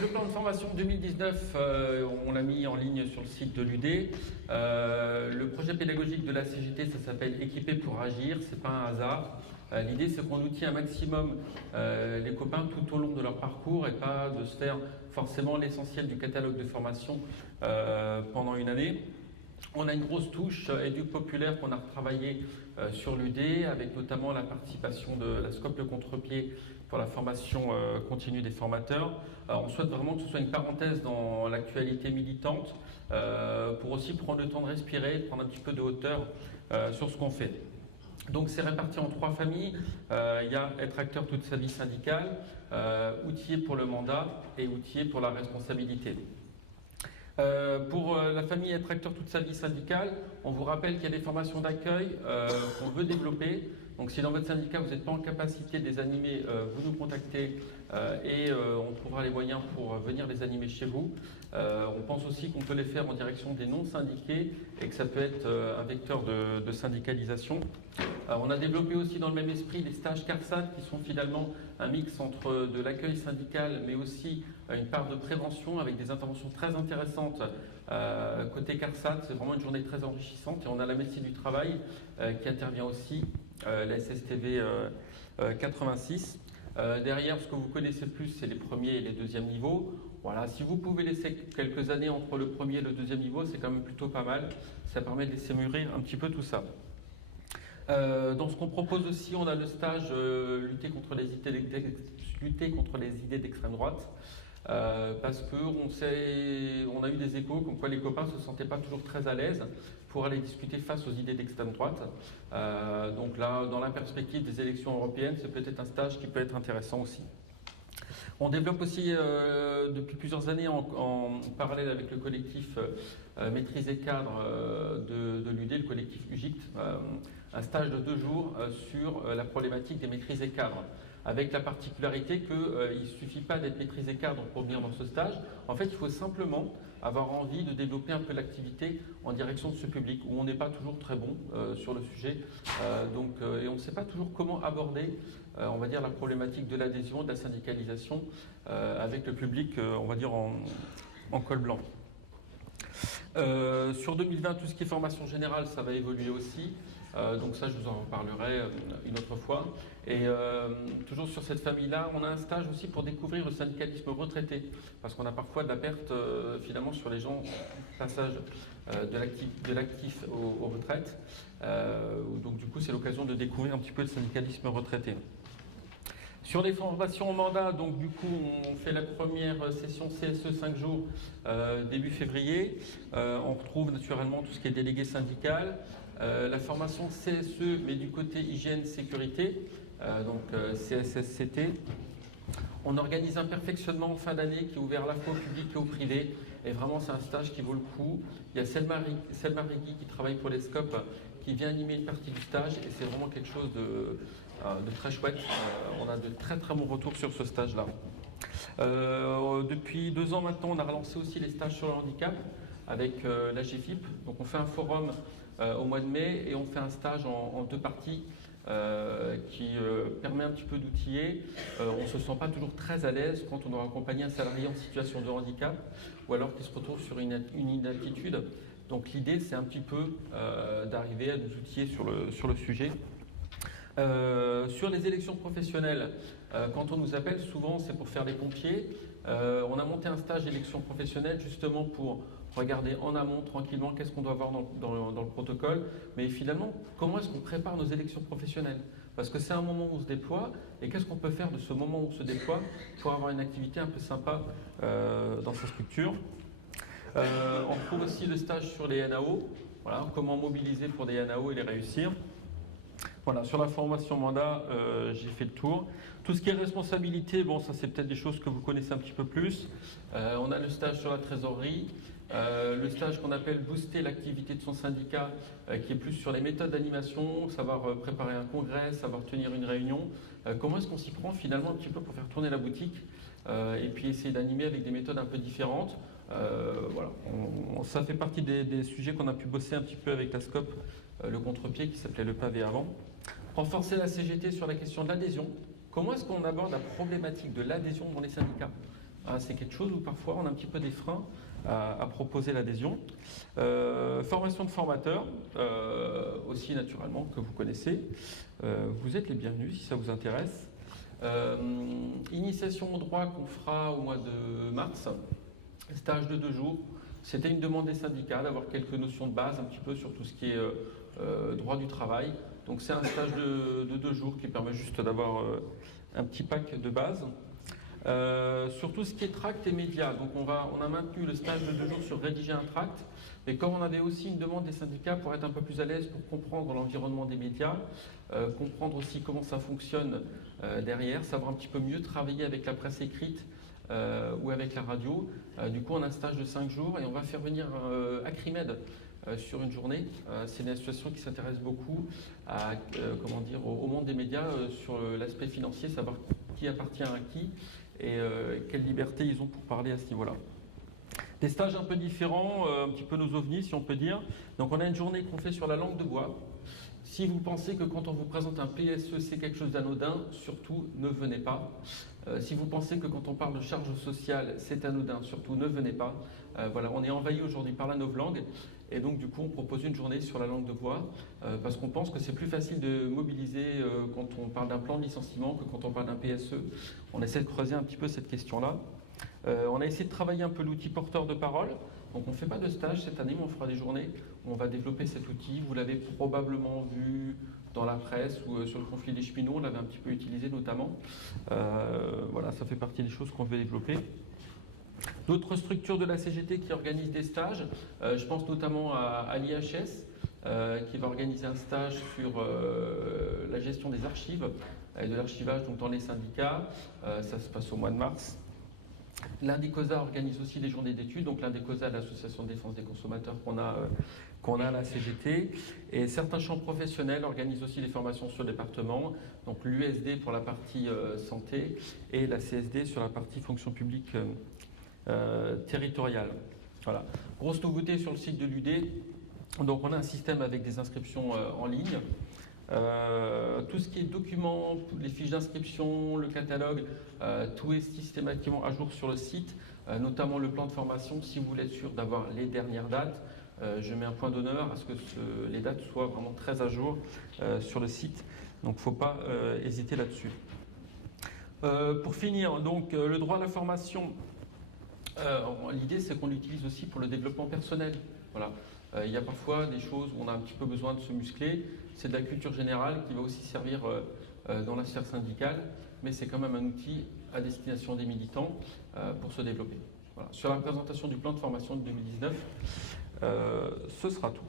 Le plan de formation 2019, on l'a mis en ligne sur le site de l'UD. Le projet pédagogique de la CGT, ça s'appelle Équipé pour agir, c'est pas un hasard. L'idée, c'est qu'on outille un maximum les copains tout au long de leur parcours et pas de se faire forcément l'essentiel du catalogue de formation pendant une année. On a une grosse touche éduc populaire qu'on a retravaillé sur l'UD, avec notamment la participation de la SCOP Le Contre-Pied pour la formation continue des formateurs. On souhaite vraiment que ce soit une parenthèse dans l'actualité militante pour aussi prendre le temps de respirer, de prendre un petit peu de hauteur sur ce qu'on fait. Donc c'est réparti en 3 familles. Il y a être acteur toute sa vie syndicale, outillé pour le mandat et outillé pour la responsabilité. Pour la famille être acteur toute sa vie syndicale, on vous rappelle qu'il y a des formations d'accueil qu'on veut développer. Donc si dans votre syndicat vous n'êtes pas en capacité de les animer, vous nous contactez et on trouvera les moyens pour venir les animer chez vous. On pense aussi qu'on peut les faire en direction des non-syndiqués et que ça peut être un vecteur de syndicalisation. On a développé aussi dans le même esprit les stages CARSAT qui sont finalement un mix entre de l'accueil syndical mais aussi une part de prévention avec des interventions très intéressantes côté CARSAT. C'est vraiment une journée très enrichissante et on a la médecine du travail qui intervient aussi, la SSTV 86. Derrière, ce que vous connaissez plus, c'est les premiers et les deuxièmes niveaux. Voilà, si vous pouvez laisser quelques années entre le premier et le deuxième niveau, c'est quand même plutôt pas mal. Ça permet de laisser mûrir un petit peu tout ça. Dans ce qu'on propose aussi, on a le stage lutter contre les idées d'extrême droite. Parce qu'on a eu des échos comme quoi les copains ne se sentaient pas toujours très à l'aise pour aller discuter face aux idées d'extrême droite. Donc là, dans la perspective des élections européennes, c'est peut-être un stage qui peut être intéressant aussi. On développe aussi depuis plusieurs années en parallèle avec le collectif Maîtrise et Cadre de l'UD, le collectif UGICT, un stage de 2 jours sur la problématique des maîtrises et cadres, avec la particularité qu'il ne suffit pas d'être maîtrisé cadre pour venir dans ce stage. En fait, il faut simplement avoir envie de développer un peu l'activité en direction de ce public, où on n'est pas toujours très bon sur le sujet, et on ne sait pas toujours comment aborder, on va dire, la problématique de l'adhésion, de la syndicalisation avec le public, on va dire, en col blanc. Sur 2020, tout ce qui est formation générale, ça va évoluer aussi. Donc ça, je vous en reparlerai une autre fois. Et toujours sur cette famille-là, on a un stage aussi pour découvrir le syndicalisme retraité. Parce qu'on a parfois de la perte, finalement, sur les gens, passage de l'actif aux retraites. Donc du coup, c'est l'occasion de découvrir un petit peu le syndicalisme retraité. Sur les formations en mandat, donc du coup, on fait la première session CSE 5 jours début février. On retrouve naturellement tout ce qui est délégué syndical. La formation CSE, mais du côté hygiène sécurité, CSSCT. On organise un perfectionnement en fin d'année qui est ouvert à la fois au public et au privé. Et vraiment, c'est un stage qui vaut le coup. Il y a Selma Rigui qui travaille pour les SCOP, qui vient animer une partie du stage. Et c'est vraiment quelque chose de très chouette. On a de très très bons retours sur ce stage-là. Depuis 2 ans maintenant, on a relancé aussi les stages sur le handicap avec la GFIP. Donc on fait un forum au mois de mai et on fait un stage en 2 parties. Qui permet un petit peu d'outiller. On ne se sent pas toujours très à l'aise quand on doit accompagner un salarié en situation de handicap ou alors qu'il se retrouve sur une inaptitude. Donc l'idée, c'est un petit peu d'arriver à nous outiller sur le sujet. Sur les élections professionnelles, quand on nous appelle, souvent c'est pour faire des pompiers. On a monté un stage d'élection professionnelle justement pour regarder en amont tranquillement qu'est-ce qu'on doit avoir dans le protocole, mais finalement comment est-ce qu'on prépare nos élections professionnelles, parce que c'est un moment où on se déploie, et qu'est-ce qu'on peut faire de ce moment où on se déploie pour avoir une activité un peu sympa dans sa structure. On trouve aussi le stage sur les NAO, voilà, comment mobiliser pour des NAO et les réussir. Voilà, sur la formation mandat, j'ai fait le tour. Tout ce qui est responsabilité, bon, ça c'est peut-être des choses que vous connaissez un petit peu plus. On a le stage sur la trésorerie, le stage qu'on appelle booster l'activité de son syndicat, qui est plus sur les méthodes d'animation, savoir préparer un congrès, savoir tenir une réunion. Comment est-ce qu'on s'y prend finalement un petit peu pour faire tourner la boutique et puis essayer d'animer avec des méthodes un peu différentes. Voilà, ça fait partie des sujets qu'on a pu bosser un petit peu avec la SCOP, le contre-pied qui s'appelait le pavé avant. Renforcer la CGT sur la question de l'adhésion. Comment est-ce qu'on aborde la problématique de l'adhésion dans les syndicats ? Hein, c'est quelque chose où parfois on a un petit peu des freins à proposer l'adhésion. Formation de formateurs, aussi naturellement, que vous connaissez. Vous êtes les bienvenus si ça vous intéresse. Initiation au droit qu'on fera au mois de mars. Stage de 2 jours. C'était une demande des syndicats d'avoir quelques notions de base un petit peu sur tout ce qui est droit du travail. Donc c'est un stage de 2 jours qui permet juste d'avoir un petit pack de base. Sur tout ce qui est tract et médias, donc on a maintenu le stage de 2 jours sur rédiger un tract, mais comme on avait aussi une demande des syndicats pour être un peu plus à l'aise, pour comprendre l'environnement des médias, comprendre aussi comment ça fonctionne derrière, savoir un petit peu mieux travailler avec la presse écrite ou avec la radio. Du coup, on a un stage de 5 jours et on va faire venir Acrimed sur une journée. C'est une association qui s'intéresse beaucoup à, au monde des médias sur l'aspect financier, savoir qui appartient à qui et quelle liberté ils ont pour parler à ce niveau-là. Des stages un peu différents, un petit peu nos ovnis si on peut dire. Donc on a une journée qu'on fait sur la langue de bois. Si vous pensez que quand on vous présente un PSE c'est quelque chose d'anodin, surtout ne venez pas. Si vous pensez que quand on parle de charge sociale c'est anodin, surtout ne venez pas. Voilà, on est envahi aujourd'hui par la novlangue et donc du coup on propose une journée sur la langue de bois parce qu'on pense que c'est plus facile de mobiliser quand on parle d'un plan de licenciement que quand on parle d'un PSE. On essaie de creuser un petit peu cette question-là. On a essayé de travailler un peu l'outil porteur de parole. Donc on ne fait pas de stage cette année, mais on fera des journées où on va développer cet outil. Vous l'avez probablement vu dans la presse ou sur le conflit des cheminots, on l'avait un petit peu utilisé notamment. Voilà, ça fait partie des choses qu'on veut développer. D'autres structures de la CGT qui organisent des stages, je pense notamment à l'IHS qui va organiser un stage sur la gestion des archives et de l'archivage donc dans les syndicats. Ça se passe au mois de mars. L'Indecosa organise aussi des journées d'études, donc l'Indecosa, l'association de défense des consommateurs qu'on a à la CGT. Et certains champs professionnels organisent aussi des formations sur le département, donc l'USD pour la partie santé et la CSD sur la partie fonction publique territoriale. Voilà. Grosse nouveauté sur le site de l'UD, donc on a un système avec des inscriptions en ligne. Tout ce qui est documents, les fiches d'inscription, le catalogue, tout est systématiquement à jour sur le site, notamment le plan de formation. Si vous voulez être sûr d'avoir les dernières dates, je mets un point d'honneur à ce que les dates soient vraiment très à jour sur le site. Donc il ne faut pas hésiter là-dessus. Pour finir, donc le droit à la formation, l'idée c'est qu'on l'utilise aussi pour le développement personnel. Voilà. Il y a parfois des choses où on a un petit peu besoin de se muscler. C'est de la culture générale qui va aussi servir dans la sphère syndicale, mais c'est quand même un outil à destination des militants pour se développer. Voilà. Sur la présentation du plan de formation de 2019, ce sera tout.